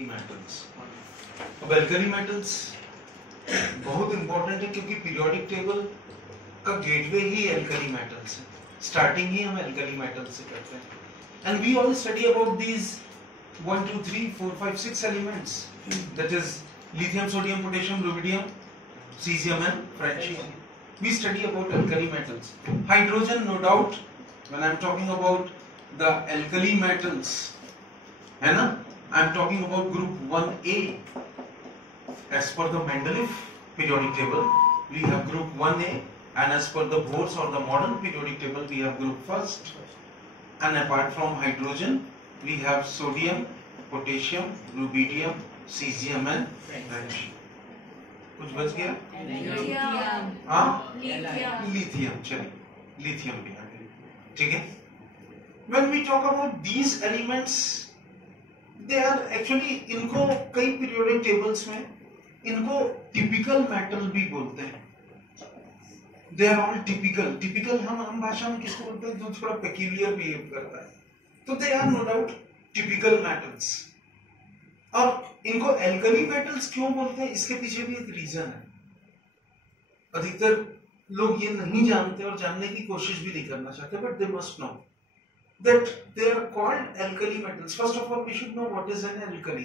Metals. अब alkali metals बहुत important है क्योंकि पीरियोडिक टेबल का गेटवे ही एल्कली मेटल्स है। स्टार्टिंग ही हम एल्कली मेटल्स से करते हैं and we all study about these 1 2 3 4 5 6 elements, that is lithium, sodium, potassium, rubidium, cesium and francium. We study about alkali metals. Hydrogen, no doubt, when I am talking about the alkali metals, है ना, I am talking about group 1A. As per the Mendeleev periodic table, we have group 1A, and as per the Bohr's or the modern periodic table, we have group first. And apart from hydrogen, we have sodium, potassium, rubidium, cesium and francium. कुछ बच गया? Lithium, चलिए lithium भी आ गया, ठीक है। When we talk about these elements, they are actually, इनको कई periodic tables में इनको typical metal भी बोलते हैं। They are all typical. Typical हम भाषा में किसको बोलते हैं? जो थोड़ा peculiar behave करता है, तो they are no doubt typical metals. और इनको एल्कली मेटल्स क्यों बोलते हैं, इसके पीछे भी एक रीजन है। अधिकतर लोग ये नहीं जानते और जानने की कोशिश भी नहीं करना चाहते, but they must know that they are called alkali metals. First of all we should know what is an alkali.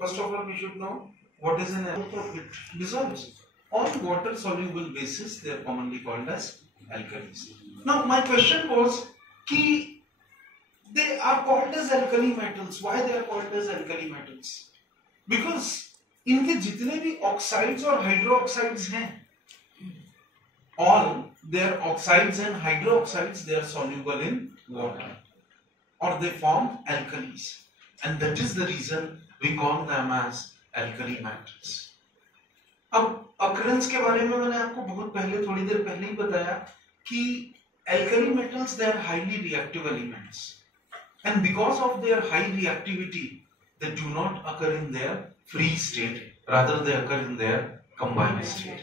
First of all we should know what is an alkali. It dissolves on water soluble basis, they are commonly called as alkalis. Now my question was कि they are called as alkali metals. Why they are called as alkali metals? Because इनके जितने भी oxides और hydroxides हैं, all their oxides and hydroxides, they are soluble in water or they form alkalis, and that is the reason we call them as alkali metals. अब occurrence के बारे में मैंने आपको बहुत पहले, थोड़ी देर पहले ही बताया कि alkali metals, they are highly reactive elements. And because of their high reactivity, they do not occur in their free state, rather they occur in their combined state.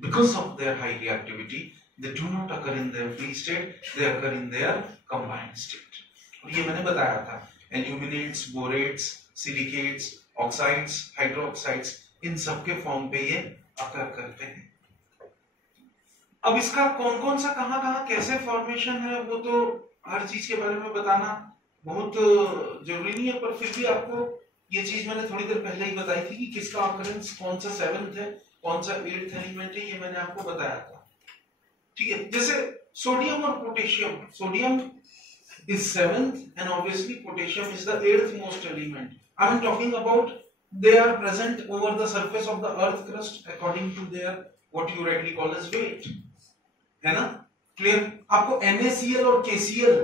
Because of their high reactivity, they do not occur in their free state, they occur in their combined state. और ये मैंने बताया था, aluminates, borates, silicates, oxides, hydroxides, इन सब के form पे ये occur करते हैं। अब इसका कौन कौन सा कहाँ कैसे फॉर्मेशन है, वो तो हर चीज के बारे में बताना बहुत जरूरी नहीं है, पर फिर भी आपको ये चीज मैंने थोड़ी देर पहले ही बताई थी कि किसका ऑकरेंस कौन सा 7th है, कौन सा 8th एलिमेंट है, ये मैंने आपको बताया था, ठीक है। जैसे सोडियम और potassium, sodium is 7th and obviously potassium is the 8th most element. I am talking about they are present over the surface of the earth crust according to their what you rightly call as weight, है ना, clear. आपको NaCl और KCl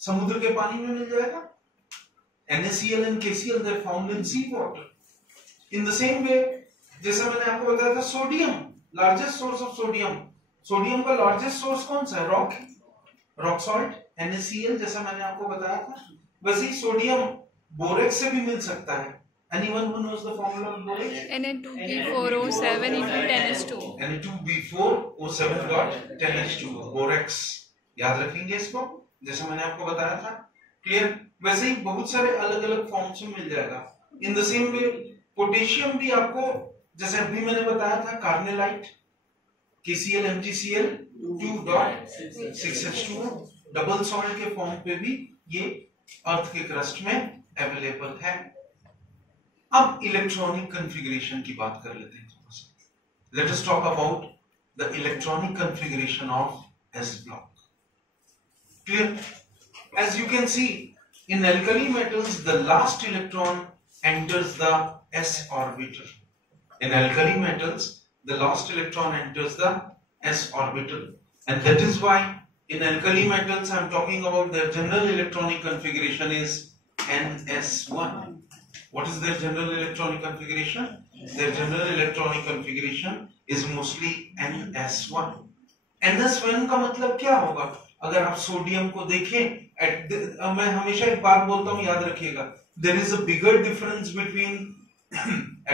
समुद्र के पानी में मिल जाएगा। NaCl and KCl, they are found in sea water. In the same way, जैसा मैंने आपको बताया था, sodium largest source of sodium, sodium का लार्जेस्ट सोर्स कौन सा है? रॉक सॉल्ट, NaCl, जैसा मैंने आपको बताया था। वैसे ही सोडियम बोरेक्स से भी मिल सकता है। Anyone who knows the formula of borax? Na2B4O7 equal 10S2. Na2B4O7 got 10H2, borax, याद रखेंगे इसको, जैसा मैंने आपको बताया था, क्लियर। वैसे ही बहुत सारे अलग अलग फॉर्म्स में मिल जाएगा। In the same way potassium भी आपको, जैसे अभी मैंने बताया था, carnallite, KCl MgCl 2.6H2, double salt के फॉर्म पे भी ये अर्थ के क्रस्ट में अवेलेबल है। अब इलेक्ट्रॉनिक कॉन्फ़िगरेशन की बात कर लेते हैं थोड़ा सा। Let us talk about the electronic configuration of s block. Clear? As you can see, in alkali metals, the last electron enters the s orbital. In alkali metals, the last electron enters the s orbital, and that is why in alkali metals, I am talking about their general electronic configuration is ns1. What is their general electronic configuration? Their general electronic configuration is mostly ns1. ns1 का मतलब क्या होगा? अगर आप sodium को देखें, मैं हमेशा एक बात बोलता हूं, याद रखिएगा, there is a bigger difference between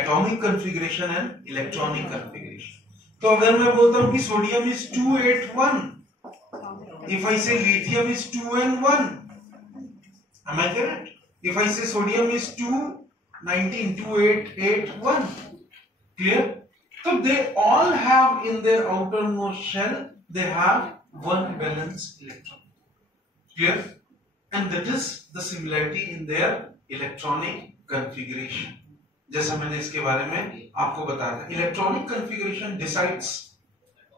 atomic configuration and electronic configuration. तो अगर मैं बोलता हूं कि सोडियम इज 281, इफ आई से lithium is 2 and 1, am I correct? If I say sodium is 219, 2881, clear? So they all have in their outermost shell, they have one valence electron. Clear? And that is the similarity in their electronic configuration. जैसा मैंने इसके बारे में आपको बताया था. Electronic configuration decides,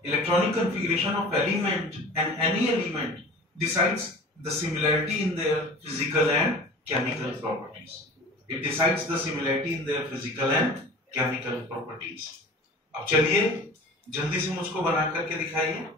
electronic configuration of element and any element decides the similarity in their physical and chemical properties. It decides the similarity in their physical and chemical properties. अब चलिए जल्दी से मुझको बना करके दिखाइए.